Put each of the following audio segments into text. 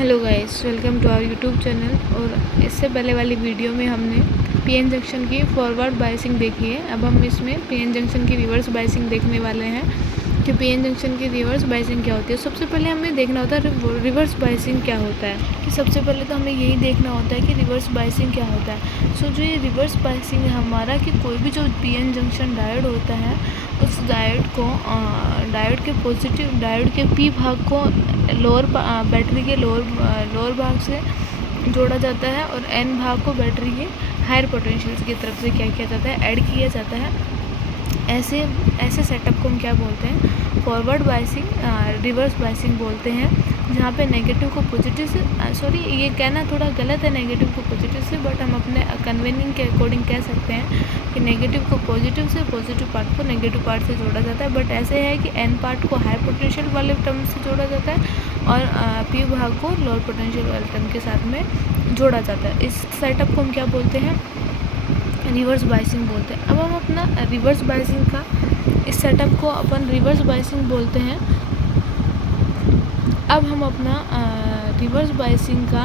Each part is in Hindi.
Hello guys, welcome to our YouTube channel. और इससे पहले वाली वीडियो में हमने पीएन जंक्शन की फॉरवर्ड बायसिंग देखी है। अब हम इसमें पीएन जंक्शन की रिवर्स बायसिंग देखने वाले हैं कि पीएन जंक्शन की रिवर्स बायसिंग क्या होती है। सबसे पहले हमें देखना होता है रिवर्स बायसिंग क्या होता है। कि सबसे पहले तो हमें यही देखना होता है कि रिवर्स बायसिंग क्या होता है। सो जो ये रिवर्स बायसिंग है हमारा, कि कोई भी जो पीएन जंक्शन डायोड होता है उस डायोड के पॉजिटिव डायोड के पी भाग को बैटरी के लोअर भाग से जोड़ा जाता है और एन भाग को बैटरी के हायर पोटेंशियल्स की तरफ से क्या किया जाता है, ऐड किया जाता है। ऐसे सेटअप को हम क्या बोलते हैं, फॉरवर्ड बायसिंग, रिवर्स बायसिंग बोलते हैं। जहाँ पे नेगेटिव को पॉजिटिव से, ये कहना थोड़ा गलत है नेगेटिव को पॉजिटिव से, बट हम अपने कन्वीनियंस के अकॉर्डिंग कह सकते हैं कि नेगेटिव को पॉजिटिव से, पॉजिटिव पार्ट को नेगेटिव पार्ट से जोड़ा जाता है। बट ऐसे है कि एन पार्ट को हाई पोटेंशियल वाले टर्म से जोड़ा जाता है और पी भाग को लोअर पोटेंशियल वाले टर्म के साथ में जोड़ा जाता है। इस सेटअप को हम क्या बोलते हैं, रिवर्स बायसिंग बोलते हैं। अब हम अपना रिवर्स बायसिंग का, इस सेटअप को अपन रिवर्स बायसिंग बोलते हैं। अब हम अपना रिवर्स बायसिंग का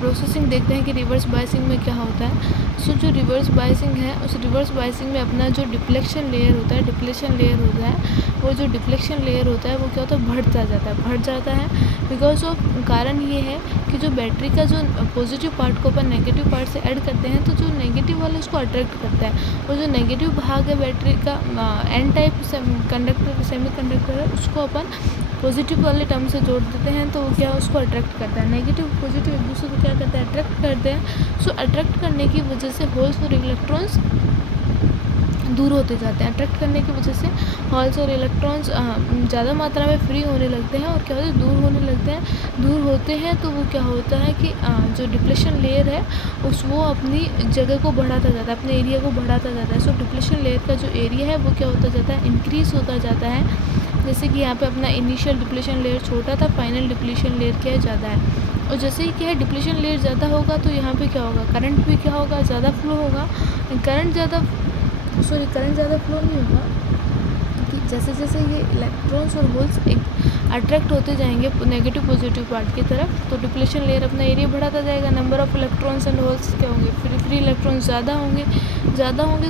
प्रोसेसिंग देखते हैं कि रिवर्स बायसिंग में क्या होता है। सो जो रिवर्स बायसिंग है, उस रिवर्स बायसिंग में अपना जो डिप्लेक्शन लेयर होता है, वो जो डिप्लेक्शन लेयर होता है वो क्या होता है, बढ़ जाता है बिकॉज ऑफ, कारण ये है कि जो बैटरी का जो पॉजिटिव पार्ट को अपन नेगेटिव पार्ट से ऐड करते हैं तो जो नेगेटिव वाला उसको अट्रैक्ट करता है, और जो नेगेटिव भाग है बैटरी का एन टाइप सेमीकंडक्टर है, उसको अपन पॉजिटिव वाले टर्म से जोड़ देते हैं तो क्या उसको अट्रैक्ट करता है। नेगेटिव पॉजिटिव एक दूसरे को क्या करता है, अट्रैक्ट करते हैं। सो अट्रैक्ट करने की वजह से होल्स और इलेक्ट्रॉन्स दूर होते जाते हैं। अट्रैक्ट करने की वजह से होल्स और इलेक्ट्रॉन्स ज़्यादा मात्रा में फ्री होने लगते हैं और क्या होता है, दूर होने लगते हैं। दूर होते हैं तो वो क्या होता है कि जो डिप्लेशन लेयर है वो अपनी जगह को बढ़ाता जाता है, अपने एरिया को बढ़ाता जाता है। सो डिप्लेशन लेयर का जो एरिया है वो क्या होता जाता है, इंक्रीज़ होता जाता है। जैसे कि यहाँ पे अपना इनिशियल डिप्लेशन लेयर छोटा था, फाइनल डिप्लेशन लेयर क्या है, ज़्यादा है। और जैसे ही क्या है, डिप्लेशन लेयर ज़्यादा होगा तो यहाँ पे क्या होगा, करंट भी क्या होगा, ज़्यादा फ्लो होगा। करंट ज़्यादा फ्लो नहीं होगा, कि जैसे जैसे ये इलेक्ट्रॉन्स और होल्स अट्रैक्ट होते जाएंगे नेगेटिव पॉजिटिव पार्ट की तरफ, तो डिप्लेशन लेयर अपना एरिया बढ़ाता जाएगा। Number of electrons and holes क्या होंगे, फ्री इलेक्ट्रॉन्स ज़्यादा होंगे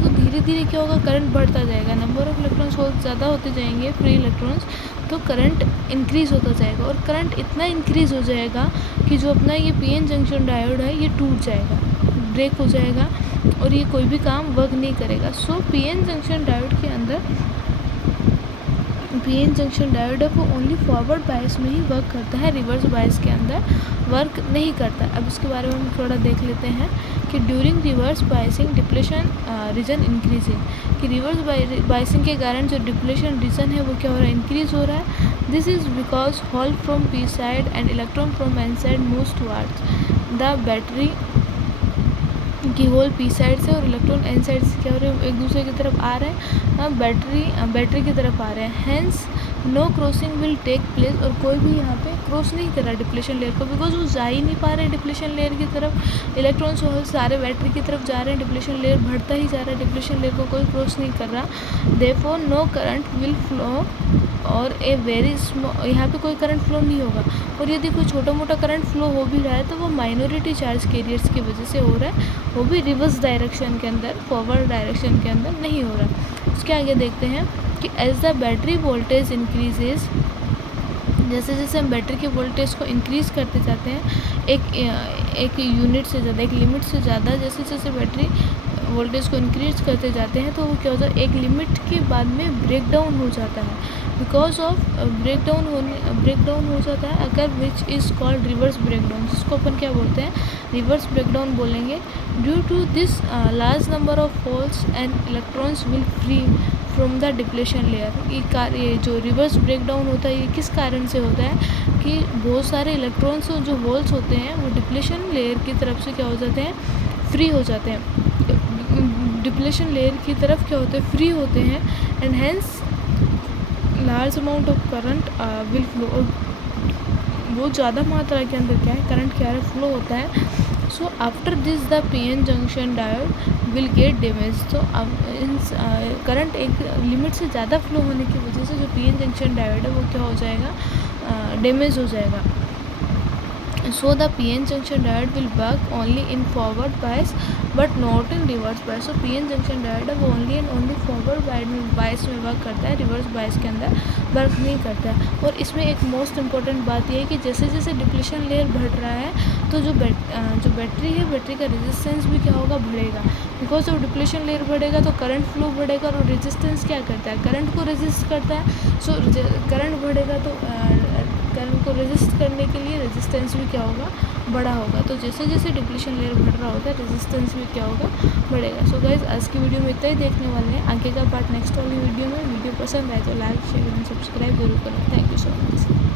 तो धीरे धीरे क्या होगा, करंट बढ़ता जाएगा। नंबर ऑफ इलेक्ट्रॉन्स होल्स ज़्यादा होते जाएंगे, फ्री इलेक्ट्रॉन्स, तो करंट इंक्रीज़ होता जाएगा। और करंट इतना इंक्रीज़ हो जाएगा कि जो अपना ये पीएन जंक्शन डायोड है ये टूट जाएगा, ब्रेक हो जाएगा और ये कोई भी काम वर्क नहीं करेगा। सो पीएन जंक्शन डायोड के अंदर, पीएन जंक्शन डायोड है वो ओनली फॉरवर्ड बायस में ही वर्क करता है, रिवर्स बायस के अंदर वर्क नहीं करता। अब इसके बारे में हम थोड़ा देख लेते हैं कि during reverse biasing depletion region increasing, कि रिवर्स बायसिंग के कारण जो डिप्लेशन रीजन है वो क्या हो रहा है, इंक्रीज हो रहा है। This is because hole from P side and electron from N side moves towards the battery, कि होल पी साइड से और इलेक्ट्रॉन एन साइड से क्या हो रहे हैं, एक दूसरे की तरफ आ रहे हैं, बैटरी की तरफ आ रहे हैं। Hence no crossing will take place, और कोई भी यहाँ पे क्रॉस नहीं कर रहा डिप्लेशन लेयर को, बिकॉज वो जा ही नहीं पा रहे डिप्लेशन लेयर की तरफ। इलेक्ट्रॉन्स होल सारे बैटरी की तरफ जा रहे हैं, डिप्लेशन लेयर बढ़ता ही जा रहा है, डिप्लेशन लेयर को कोई क्रॉस नहीं कर रहा। Therefore no current will flow और ए वेरी स्मॉल, यहाँ पे कोई करंट फ्लो नहीं होगा। और यदि कोई छोटा मोटा करंट फ्लो हो भी रहा है तो वो माइनॉरिटी चार्ज कैरियर्स की वजह से हो रहा है, वो भी रिवर्स डायरेक्शन के अंदर, फॉरवर्ड डायरेक्शन के अंदर नहीं हो रहा। उसके आगे देखते हैं कि as the battery voltage increases, जैसे जैसे हम बैटरी के वोल्टेज को इंक्रीज़ करते जाते हैं एक यूनिट से ज़्यादा, एक लिमिट से ज़्यादा, जैसे जैसे बैटरी वोल्टेज को इंक्रीज करते जाते हैं तो वो क्या होता है, एक लिमिट के बाद में ब्रेक डाउन हो जाता है। बिकॉज ऑफ ब्रेक डाउन हो जाता है अगर, which is called reverse breakdown, जिसको अपन क्या बोलते हैं, रिवर्स ब्रेक डाउन बोलेंगे। Due to this large number of holes and electrons will free from the depletion layer. ये जो रिवर्स ब्रेक डाउन होता है ये किस कारण से होता है, कि बहुत सारे इलेक्ट्रॉन्स और जो होल्स होते हैं वो डिप्लेशन लेयर की तरफ से क्या हो जाते हैं, फ्री हो जाते हैं, डिप्लेशन लेयर की तरफ क्या होते हैं, फ्री होते हैं। And hence large amount of current will flow, और बहुत ज़्यादा मात्रा के अंदर क्या है, करंट क्या है, फ्लो होता है। So after this the PN junction diode will get damage. तो अब करंट एक लिमिट से ज़्यादा फ्लो होने की वजह से जो पीएन जंक्शन डायोड है वो क्या हो जाएगा, डैमेज हो जाएगा। So the PN junction diode will work only in forward bias but not in reverse bias। So PN junction diode है वो only and only forward bias में वर्क करता है, रिवर्स bias के अंदर वर्क नहीं करता है। और इसमें एक मोस्ट इम्पॉर्टेंट बात यह है कि जैसे जैसे डिप्लीशन लेयर बढ़ रहा है तो जो बैटरी है, बैटरी का रेजिस्टेंस भी क्या होगा, बढ़ेगा। बिकॉज जब डिप्लीशन लेयर बढ़ेगा तो करंट फ्लो बढ़ेगा और रेजिस्टेंस क्या करता है, करंट को रेजिस्ट करता है। सो करंट बढ़ेगा तो करंट को रेजिस्ट करने के लिए रेजिस्टेंस भी क्या होगा, बड़ा होगा। तो जैसे जैसे डिप्लीशन लेयर बढ़ रहा होगा रेजिस्टेंस भी क्या होगा, बढ़ेगा। सो गाइज आज की वीडियो में इतना ही देखने वाले हैं। आगे का पार्ट नेक्स्ट वाली वीडियो में। वीडियो पसंद आए तो लाइक शेयर एंड सब्सक्राइब जरूर करें। Thank you so much.